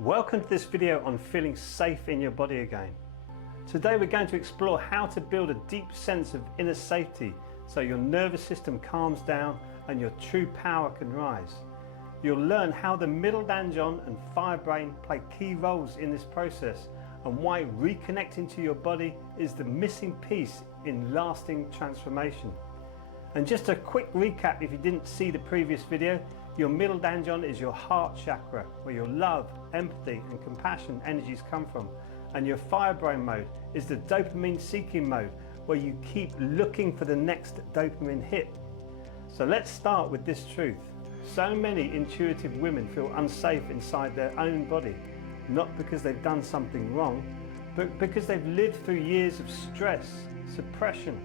Welcome to this video on feeling safe in your body again. Today we're going to explore how to build a deep sense of inner safety so your nervous system calms down and your true power can rise. You'll learn how the middle danjon and fire brain play key roles in this process and why reconnecting to your body is the missing piece in lasting transformation. And just a quick recap if you didn't see the previous video, your middle danjon is your heart chakra, where your love, empathy and compassion energies come from. And your fire brain mode is the dopamine seeking mode, where you keep looking for the next dopamine hit. So let's start with this truth. So many intuitive women feel unsafe inside their own body, not because they've done something wrong, but because they've lived through years of stress, suppression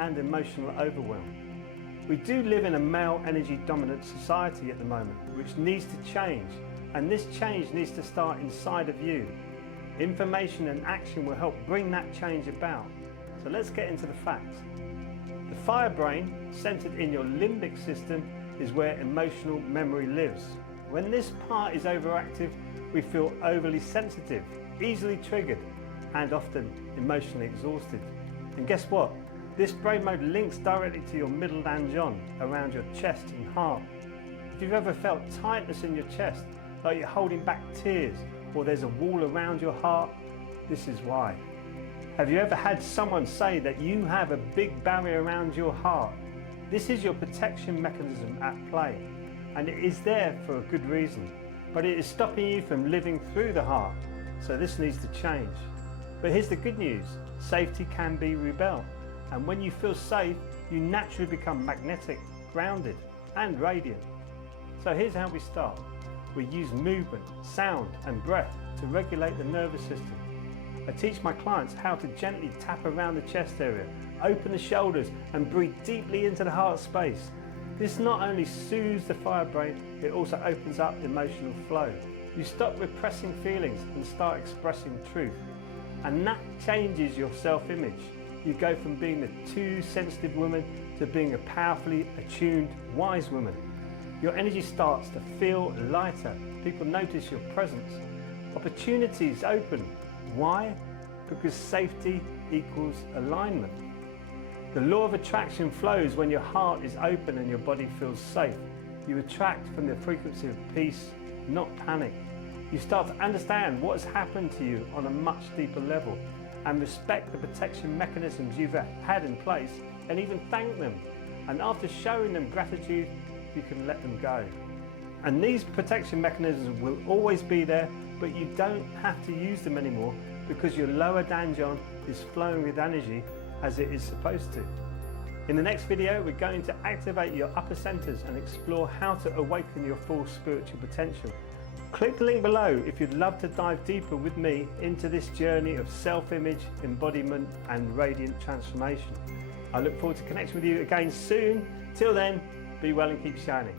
and emotional overwhelm. We do live in a male energy dominant society at the moment, which needs to change, and this change needs to start inside of you. Information and action will help bring that change about. So let's get into the facts. The fire brain, centered in your limbic system, is where emotional memory lives. When this part is overactive, we feel overly sensitive, easily triggered, and often emotionally exhausted. And guess what? This brain mode links directly to your middle danjon around your chest and heart. If you've ever felt tightness in your chest, like you're holding back tears, or there's a wall around your heart, this is why. Have you ever had someone say that you have a big barrier around your heart? This is your protection mechanism at play, and it is there for a good reason, but it is stopping you from living through the heart, so this needs to change. But here's the good news, safety can be rebuilt. And when you feel safe, you naturally become magnetic, grounded and radiant. So here's how we start. We use movement, sound and breath to regulate the nervous system. I teach my clients how to gently tap around the chest area, open the shoulders and breathe deeply into the heart space. This not only soothes the fire brain, it also opens up emotional flow. You stop repressing feelings and start expressing truth. And that changes your self-image. You go from being the too sensitive woman to being a powerfully attuned, wise woman. Your energy starts to feel lighter. People notice your presence. Opportunities open. Why? Because safety equals alignment. The law of attraction flows when your heart is open and your body feels safe. You attract from the frequency of peace, not panic. You start to understand what has happened to you on a much deeper level, and respect the protection mechanisms you've had in place, and even thank them. And after showing them gratitude, you can let them go. And these protection mechanisms will always be there, but you don't have to use them anymore because your lower danjon is flowing with energy as it is supposed to. In the next video, we're going to activate your upper centers and explore how to awaken your full spiritual potential. Click the link below if you'd love to dive deeper with me into this journey of self-image, embodiment and radiant transformation. I look forward to connecting with you again soon. Till then, be well and keep shining.